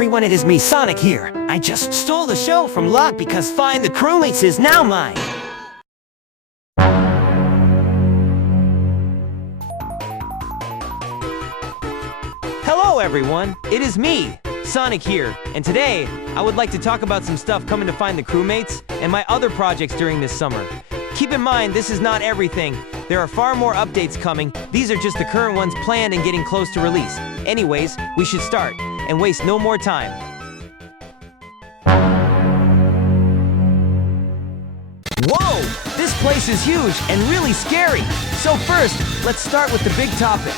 everyone, it is me, Sonic here. I just stole the show from Log because Find The Crewmates is now mine. Hello everyone, it is me, Sonic here, and today, I would like to talk about some stuff coming to Find The Crewmates and my other projects during this summer. Keep in mind, this is not everything. There are far more updates coming. These are just the current ones planned and getting close to release. Anyways, we should start, and waste no more time. Whoa! This place is huge and really scary. So first, let's start with the big topic.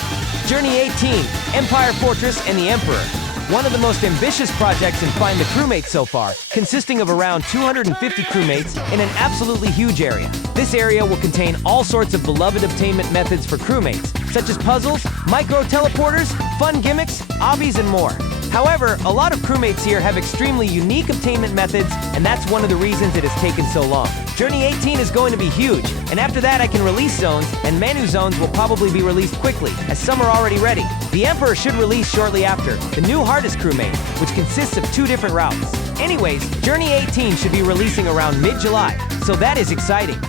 Journey 18, Empire Fortress and the Emperor. One of the most ambitious projects in Find The Crewmates so far, consisting of around 250 crewmates in an absolutely huge area. This area will contain all sorts of beloved obtainment methods for crewmates, such as puzzles, micro-teleporters, fun gimmicks, obbies, and more. However, a lot of crewmates here have extremely unique obtainment methods, and that's one of the reasons it has taken so long. Journey 18 is going to be huge, and after that I can release zones, and menu zones will probably be released quickly, as some are already ready. The Emperor should release shortly after, the new hardest crewmate, which consists of 2 different routes. Anyways, Journey 18 should be releasing around mid-July, so that is exciting.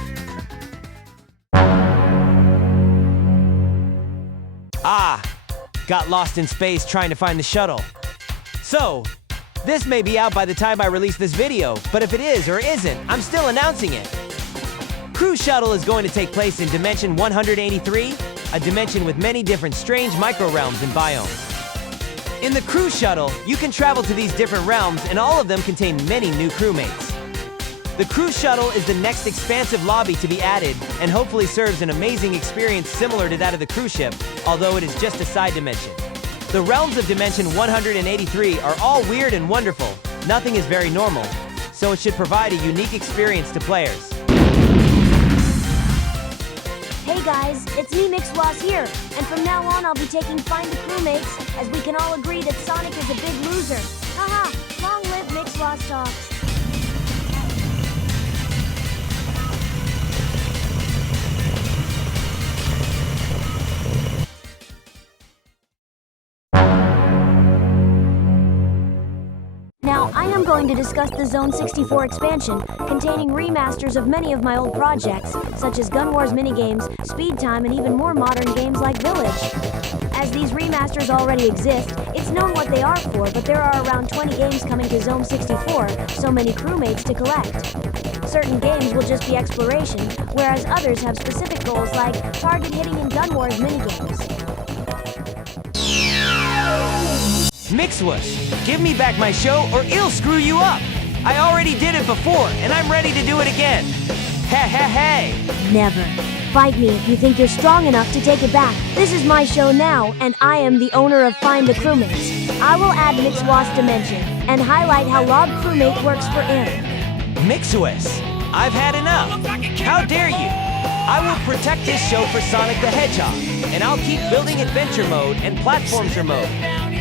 Got lost in space trying to find the shuttle. So, this may be out by the time I release this video, but if it is or isn't, I'm still announcing it. Crew Shuttle is going to take place in Dimension 183, a dimension with many different strange micro-realms and biomes. In the Crew Shuttle, you can travel to these different realms, and all of them contain many new crewmates. The Crew Shuttle is the next expansive lobby to be added, and hopefully serves an amazing experience similar to that of the cruise ship, although it is just a side dimension. The realms of Dimension 183 are all weird and wonderful. Nothing is very normal, so it should provide a unique experience to players. Hey guys, it's me, Mixwas here, and from now on I'll be taking Find The Crewmates, as we can all agree that Sonic is a big loser. Haha, long live Mixwas Talks. Now, I am going to discuss the Zone 64 expansion, containing remasters of many of my old projects, such as Gun Wars minigames, Speed Time, and even more modern games like Village. As these remasters already exist, it's known what they are for, but there are around 20 games coming to Zone 64, so many crewmates to collect. Certain games will just be exploration, whereas others have specific goals like target hitting and Gun Wars minigames. Mixwas, give me back my show or it'll screw you up. I already did it before, and I'm ready to do it again. Hey. Never. Fight me if you think you're strong enough to take it back. This is my show now, and I am the owner of Find The Crewmates. I will add Mixwas Dimension, and highlight how Log Crewmate works for Aaron. Mixwas, I've had enough. How dare you? I will protect this show for Sonic the Hedgehog, and I'll keep building Adventure Mode and Platformer Mode.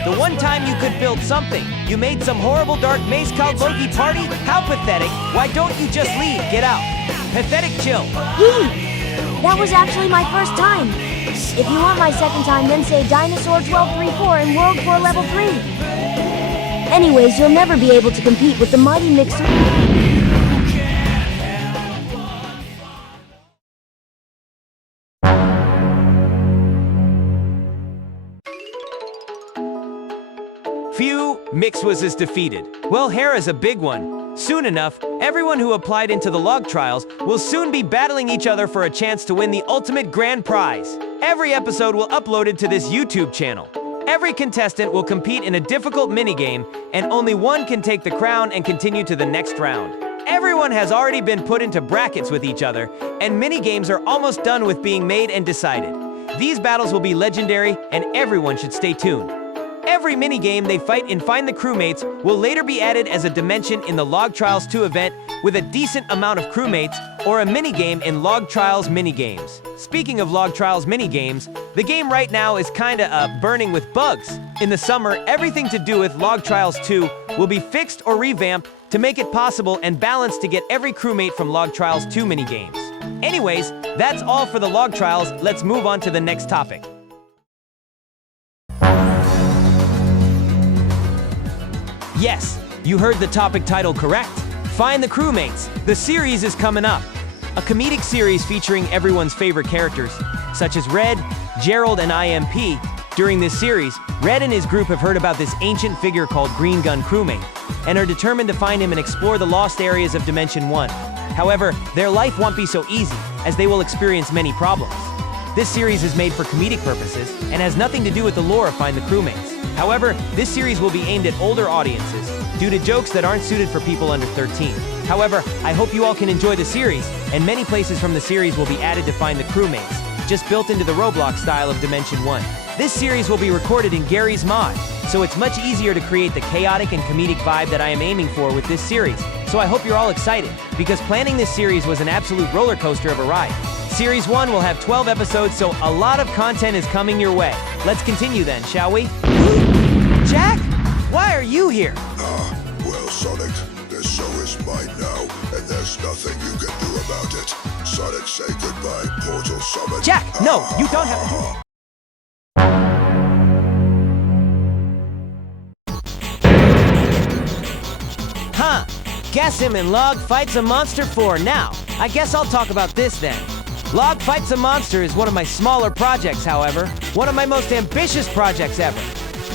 The one time you could build something, you made some horrible dark maze called Loki Party? How pathetic. Why don't you just leave? Get out. Pathetic chill. That was actually my first time. If you want my second time, then say Dinosaur 1234 in World 4 Level 3. Anyways, you'll never be able to compete with the mighty Mixer. Phew, Mixwas is defeated. Well, Hera's a big one. Soon enough, everyone who applied into the log trials will soon be battling each other for a chance to win the ultimate grand prize. Every episode will uploaded to this YouTube channel. Every contestant will compete in a difficult minigame, and only one can take the crown and continue to the next round. Everyone has already been put into brackets with each other, and minigames are almost done with being made and decided. These battles will be legendary, and everyone should stay tuned. Every minigame they fight in Find The Crewmates will later be added as a dimension in the Log Trials 2 event with a decent amount of crewmates, or a minigame in Log Trials minigames. Speaking of Log Trials minigames, the game right now is kinda burning with bugs. In the summer, everything to do with Log Trials 2 will be fixed or revamped to make it possible and balanced to get every crewmate from Log Trials 2 minigames. Anyways, that's all for the Log Trials. Let's move on to the next topic. Yes, you heard the topic title correct. Find the Crewmates. The series is coming up. A comedic series featuring everyone's favorite characters, such as Red, Gerald, and IMP. During this series, Red and his group have heard about this ancient figure called Green Gun Crewmate, and are determined to find him and explore the lost areas of Dimension 1. However, their life won't be so easy, as they will experience many problems. This series is made for comedic purposes, and has nothing to do with the lore of Find the Crewmates. However, this series will be aimed at older audiences, due to jokes that aren't suited for people under 13. However, I hope you all can enjoy the series, and many places from the series will be added to Find the Crewmates, just built into the Roblox style of Dimension 1. This series will be recorded in Gary's mod, so it's much easier to create the chaotic and comedic vibe that I am aiming for with this series. So I hope you're all excited, because planning this series was an absolute roller coaster of a ride. Series 1 will have 12 episodes, so a lot of content is coming your way. Let's continue then, shall we? Jack? Why are you here? Well, Sonic, this show is mine now, and there's nothing you can do about it. Sonic, say goodbye, Portal Summon. Jack, no, you don't have to do it. Huh. Guess him in Log Fights a Monster 4. Now, I guess I'll talk about this then. Log Fights a Monster is one of my smaller projects, however. One of my most ambitious projects ever.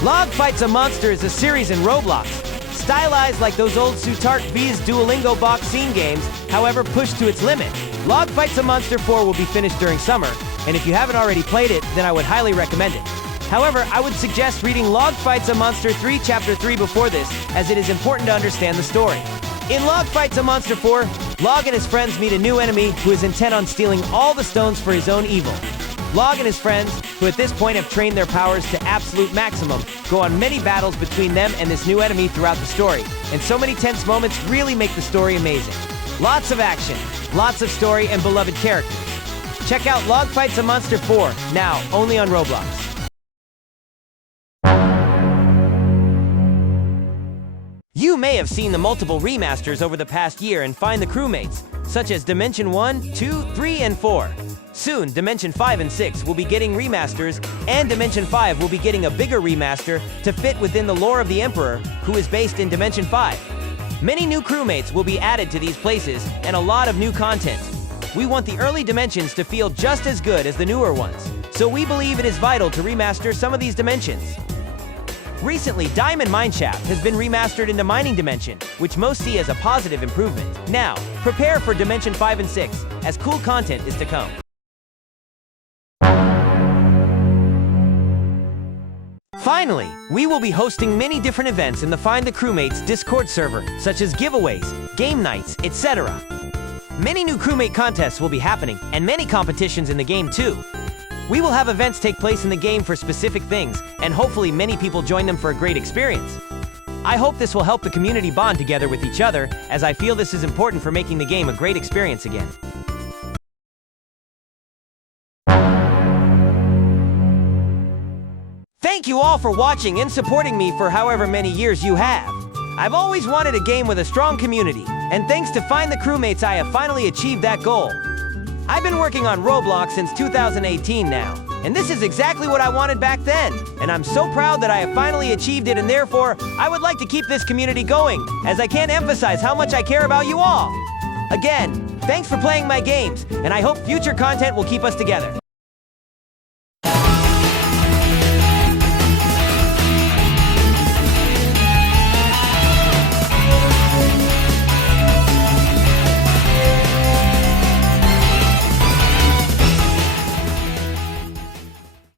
Log Fights a Monster is a series in Roblox, stylized like those old Sutart V's Duolingo box scene games, however pushed to its limit. Log Fights a Monster 4 will be finished during summer, and if you haven't already played it, then I would highly recommend it. However, I would suggest reading Log Fights a Monster 3 Chapter 3 before this, as it is important to understand the story. In Log Fights a Monster 4, Log and his friends meet a new enemy who is intent on stealing all the stones for his own evil. Log and his friends, who at this point have trained their powers to absolute maximum, go on many battles between them and this new enemy throughout the story, and so many tense moments really make the story amazing. Lots of action, lots of story, and beloved characters. Check out Log Fights a Monster 4, now only on Roblox. You may have seen the multiple remasters over the past year in Find the Crewmates, such as Dimension 1, 2, 3, and 4. Soon, Dimension 5 and 6 will be getting remasters, and Dimension 5 will be getting a bigger remaster to fit within the lore of the Emperor, who is based in Dimension 5. Many new crewmates will be added to these places, and a lot of new content. We want the early dimensions to feel just as good as the newer ones, so we believe it is vital to remaster some of these dimensions. Recently, Diamond Mineshaft has been remastered into Mining Dimension, which most see as a positive improvement. Now, prepare for Dimension 5 and 6, as cool content is to come. Finally, we will be hosting many different events in the Find the Crewmates Discord server, such as giveaways, game nights, etc. Many new crewmate contests will be happening, and many competitions in the game too. We will have events take place in the game for specific things, and hopefully many people join them for a great experience. I hope this will help the community bond together with each other, as I feel this is important for making the game a great experience again. Thank you all for watching and supporting me for however many years you have. I've always wanted a game with a strong community, and thanks to Find the Crewmates I have finally achieved that goal. I've been working on Roblox since 2018 now, and this is exactly what I wanted back then, and I'm so proud that I have finally achieved it, and therefore, I would like to keep this community going, as I can't emphasize how much I care about you all. Again, thanks for playing my games, and I hope future content will keep us together.